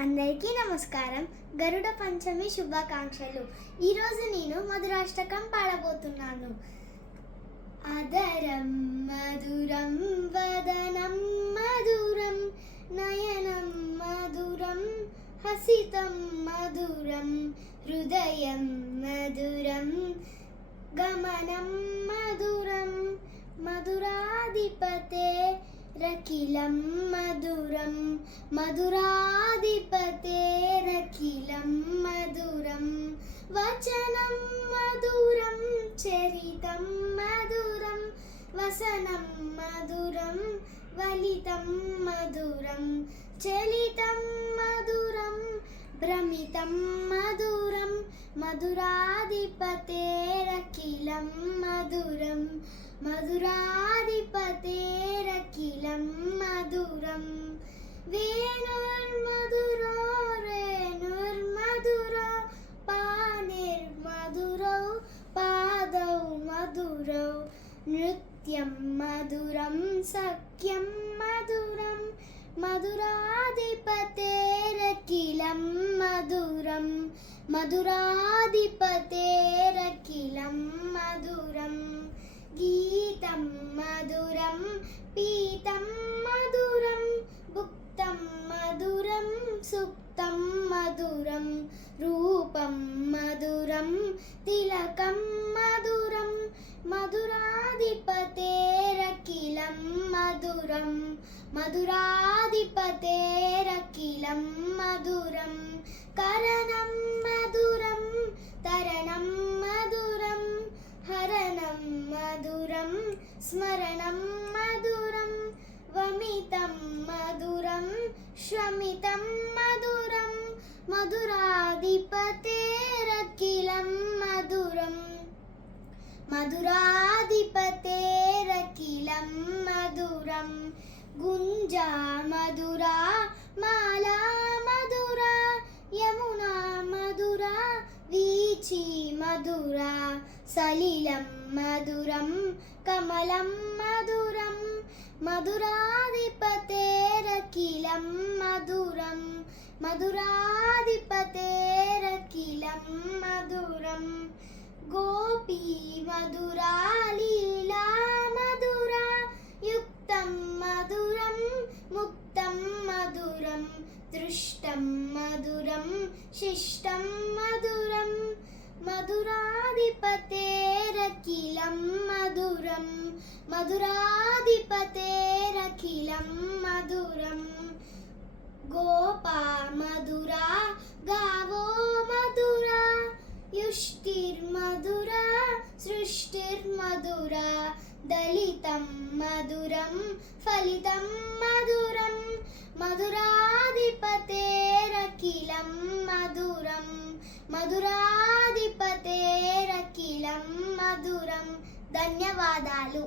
అందరికీ నమస్కారం. గరుడ పంచమి శుభాకాంక్షలు. ఈరోజు నేను మధురాష్టకం పాడబోతున్నాను. అదరం మధురం వదనం మధురం నయనం మధురం హసితం మధురం హృదయం మధురం గమనం మధురం మధురాధిపతే రకిలం మధురం మధురాధిపతేరకిలం మధురం వచనం మధురం చరితం మధురం వసనం మధురం వలితం మధురం చలితం మధురం భ్రమితం మధురం మధురాధిపతేరకిలం మధురం మధురాధిపతేరకిలం మధురం వేణుర్మధురో రేణుర్మధురో పాణిర్మధురో పాదౌ మధురౌ నృత్యం మధురం సఖ్యం మధురం మధురాధిపతేరకిలం మధురం మధురాధిపతేరకిలం మధురం గీతం మధురం పీతం మధురం భుక్తం మధురం సుక్తం మధురం రూపం మధురం తిలకం మధురం మధురాధిపతేరకిలం మధురం మధురాధిపతేరకిలం మధురం కరణం మధురం తరణం మధురం హరణం మధురం స్మరణం మధురం వమితం మధురం శ్రమితం మధురం మధురాధిపతేరకిలం మధురం మధురాధిపతేరకిలం మధురం గుంజా మధురా మాలా మధురా యమునా మధురా వీచి మధురా సలిలం మధురం కమలం మధురం మధురాధిపతేరకిలం మధురం మధురాధిపతేరకిలం మధురం గోపీ మధురా లీలా మధురా యుక్తం మధురం ముక్తం మధురం దృష్టం మధురం శిష్టం మధురం మధురాధిపతేరకిలం మధురం మధురాధిపతేరకిలం మధురం గోపా మధురా గావో మధురా యుష్టిర్మధురా సృష్టిర్మధురా దళితం మధురం ఫలితం మధురం మధురాధిపతేరకిలం మధురం మధురాధిపతేరకిలం మధురం. ధన్యవాదాలు.